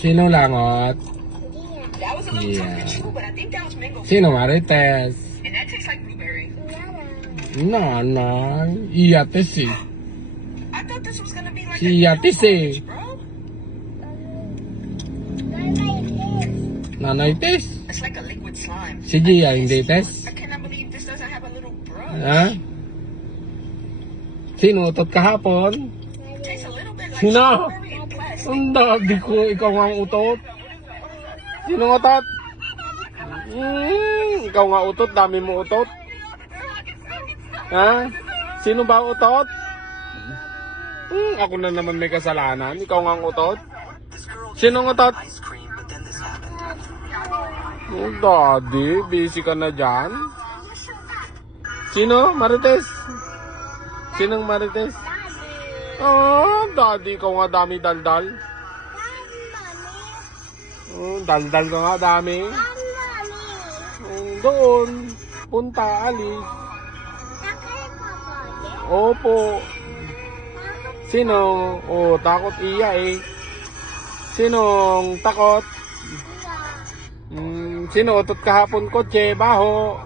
Sino langot? That was a little Yeah. tough to chew, but I think that was mango. Sino Marites? And that tastes like blueberry. Nanay. Iyates eh. I thought this was gonna be like Si Yatis eh. bro. Nanay Tess. It's like a liquid slime. Si Gia hindi Tess. I cannot believe this doesn't have a little brush. Ha? Sino utot kahapon? It tastes a little bit like Sino? strawberry and plastic. Ang dabi ko, ikaw nga ang utot. Sino utot? Ikaw nga utot, dami mo utot. Ha? Sino ba utot? Ako na naman may kasalanan. Ikaw nga ang utot. Sino ang utot? Oh, daddy, busy ka na dyan. Sino? Marites? Sinong Marites? Oh, daddy, ikaw nga dami daldal. Daldal ka nga dami. Doon. Punta, alis. Opo. Sino? Oh, takot iya eh. Sinong takot? Sino utot kahapon kotse, baho?